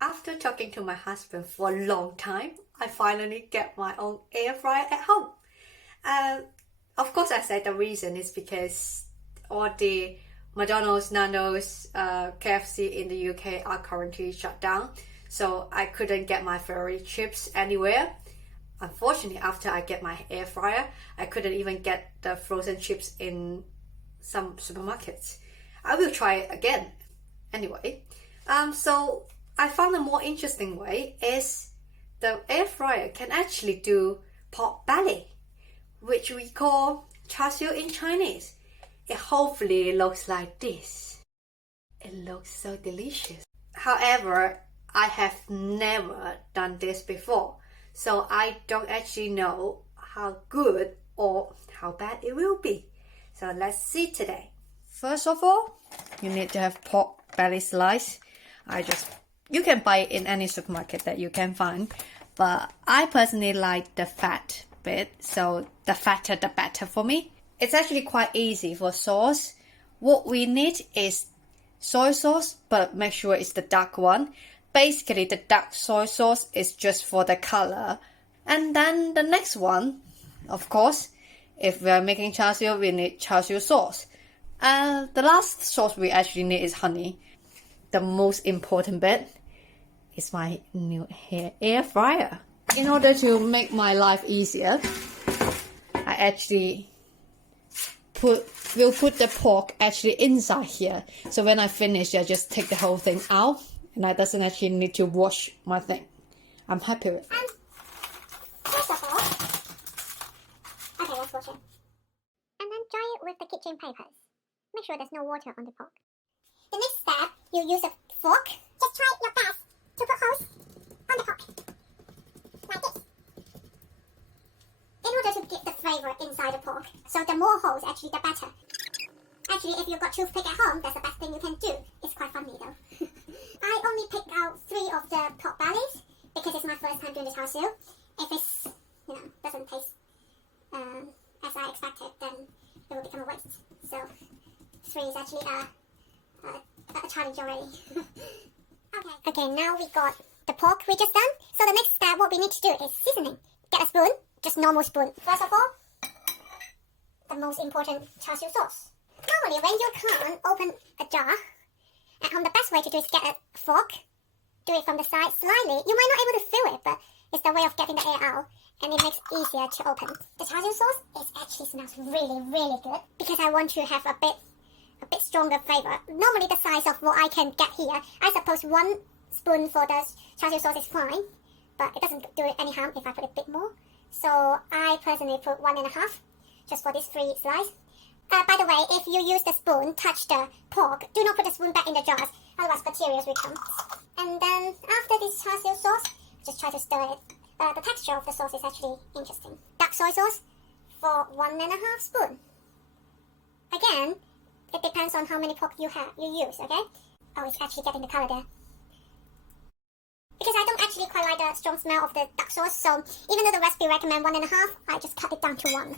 After talking to my husband for a long time, I finally get my own air fryer at home. Uh, of course, I said the reason is because all the McDonald's, Nando's, KFC in the UK are currently shut down, so I couldn't get my favorite chips anywhere. Unfortunately, after I get my air fryer, I couldn't even get the frozen chips in some supermarkets. I will try it again anyway. So I found a more interesting way is the air fryer can actually do pork belly, which we call char siu in Chinese. It hopefully looks like this. It looks so delicious. However, I have never done this before, so I don't actually know how good or how bad it will be. So let's see today. First of all, you need to have pork belly slice. You can buy it in any supermarket that you can find, but I personally like the fat bit, so the fatter the better for me. It's actually quite easy for sauce. What we need is soy sauce, but make sure it's the dark one. Basically, the dark soy sauce is just for the color. And then the next one, of course, if we are making char siu, we need char siu sauce. The last sauce we actually need is honey. The most important bit is my new air fryer. In order to make my life easier, I actually will put the pork actually inside here. So when I finish, I just take the whole thing out, and I doesn't actually need to wash my thing. I'm happy with it. First of all, okay, let's wash it. And then dry it with the kitchen papers. Make sure there's no water on the pork. The next step, you use a fork. Just try your best to put holes on the pork. Like this. In order to get the flavour inside the pork. So the more holes, actually, the better. Actually, if you've got toothpick at home, that's the best thing you can do. It's quite funny though. I only picked out 3 of the pork bellies because it's my first time doing the char siu. If it's, doesn't taste as I expected, then it will become a waste. So 3 is actually a challenge already. Okay, now we got the pork we just done. So the next step, what we need to do is seasoning. Get a spoon, just normal spoon. First of all, the most important char siu sauce. Normally, when you can't open a jar, at home the best way to do is get a fork, do it from the side slightly. You might not be able to feel it, but it's the way of getting the air out, and it makes it easier to open. The char siu sauce, it actually smells really, really good because I want to have a bit stronger flavour. Normally the size of what I can get here, I suppose 1 spoon for the char siu sauce is fine, but it doesn't do it any harm if I put a bit more. So I personally put 1.5 just for this 3 slice. By the way, if you use the spoon, touch the pork, do not put the spoon back in the jars, otherwise bacteria will come. And then after this char siu sauce, just try to stir it. The texture of the sauce is actually interesting. Dark soy sauce for 1.5 spoon. Again, it depends on how many pork you use, okay? Oh, it's actually getting the color there. Because I don't actually quite like the strong smell of the dark sauce, so even though the recipe recommends 1.5, I just cut it down to 1. 3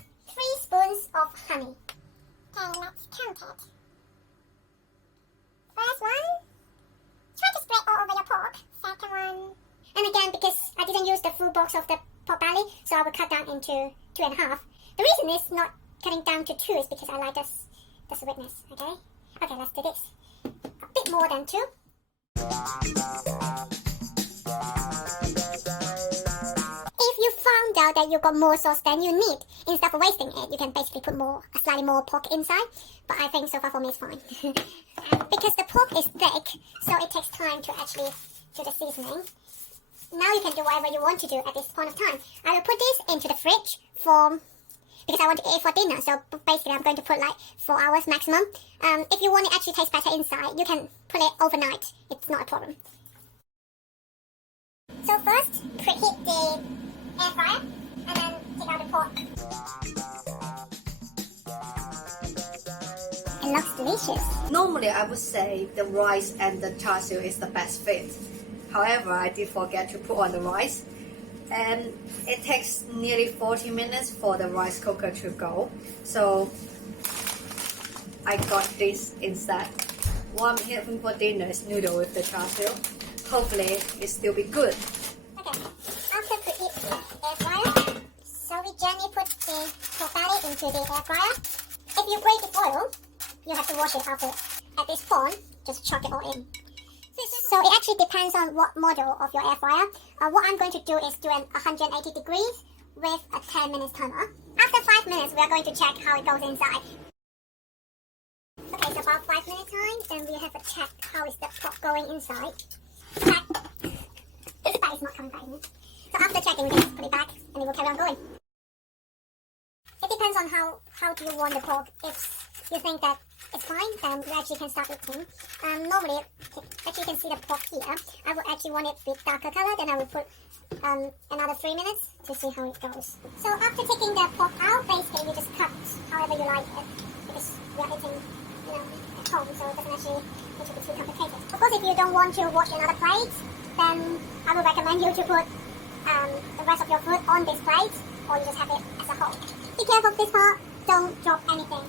spoons of honey. Okay, let's count it. First one. Try to spread all over your pork. Second one. And again, because I didn't use the full box of the pork belly, so I will cut down into 2.5. The reason is not cutting down to 2 is because I like the sweetness, okay? Okay, let's do this. A bit more than 2. If you found out that you got more sauce than you need, instead of wasting it, you can basically put slightly more pork inside. But I think so far for me it's fine. Because the pork is thick, so it takes time to actually do the seasoning. Now you can do whatever you want to do at this point of time. I will put this into the fridge because I want to eat it for dinner. So basically I'm going to put like 4 hours maximum. If you want it actually taste better inside, you can put it overnight. It's not a problem. So first, preheat the air fryer and then take out the pork. It looks delicious. Normally, I would say the rice and the char siu is the best fit. However, I did forget to put on the rice, and it takes nearly 40 minutes for the rice cooker to go. So I got this instead. What I'm having for dinner is noodle with the char siu. hopefully it still be good. Okay, after put it in the air fryer, so we gently put the pork belly into the air fryer. If you break the foil, you have to wash it after. At this point, just chuck it all in. So it actually depends on what model of your air fryer. What I'm going to do is do an 180 degrees with a 10 minutes timer. After 5 minutes, we are going to check how it goes inside. Okay, it's about 5 minutes time, then we have to check how is the pork going inside. Check. This bag is not coming back in. So after checking, we can just put it back and it will carry on going. It depends on how do you want the pork. If you think that it's fine, then you actually can start eating. Normally, actually you can see the pork here. I would actually want it a bit darker color, then I will put another 3 minutes to see how it goes. So after taking the pork out, basically you just cut however you like it, because we are eating, at home, so it doesn't actually need to be too complicated. Of course, if you don't want to wash another plate, then I would recommend you to put the rest of your food on this plate, or you just have it as a whole. Be careful of this part, don't drop anything.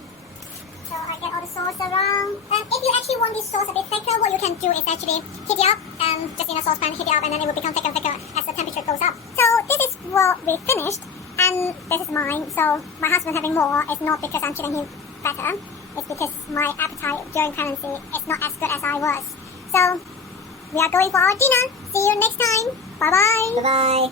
So I get all the sauce around. If you actually want this sauce a bit thicker, what you can do is actually heat it up and just in a saucepan heat it up, and then it will become thicker and thicker as the temperature goes up. So this is what we finished, and this is mine. So my husband having more is not because I'm treating him better, it's because my appetite during pregnancy is not as good as I was. So we are going for our dinner. See you next time. Bye bye. Bye bye.